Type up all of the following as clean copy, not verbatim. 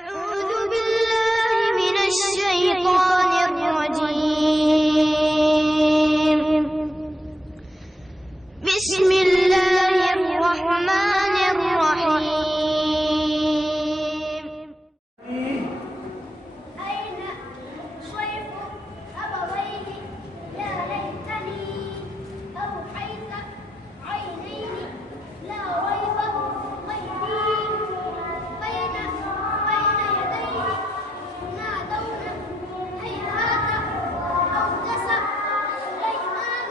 أعوذ بالله من الشيطان الرجيم. بسم الله الرحمن الرحيم. أين صيف أبويه يا ليتني أوحيت عينيه لا ريب غيبي بين يديه نادون هيهات أوجس سليمان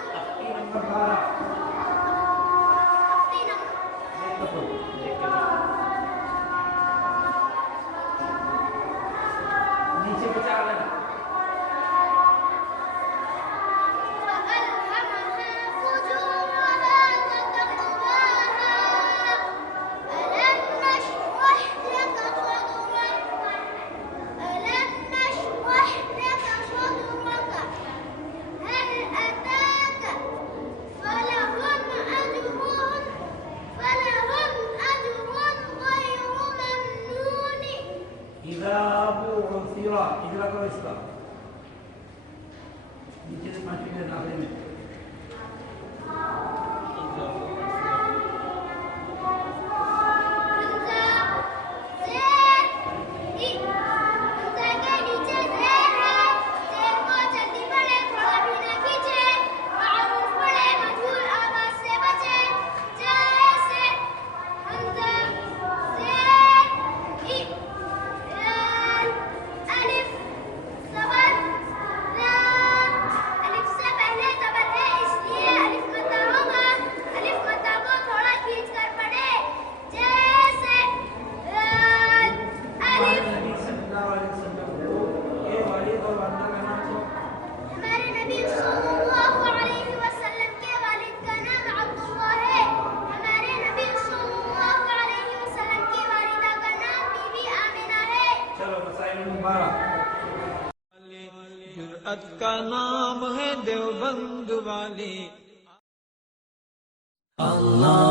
नीचे बचा लेना فألهمها فجورها وتقواها ألم نشرح لك صدرك هل أتاك فلهم أجر غير ممنون إذا بعثر إذا का इसका नीचे से पांच मिनट आखिर में हमारे नबी सल्लल्लाहु अलैहि वसल्लम के वालिद का नाम अब्दुल्लाह है। हमारे नबी सल्लल्लाहु अलैहि वसल्लम की वालिदा का नाम बीबी आमिना है। चलो मसाइल मुबारक जुर्अत का नाम है देवबंद वाली। Allah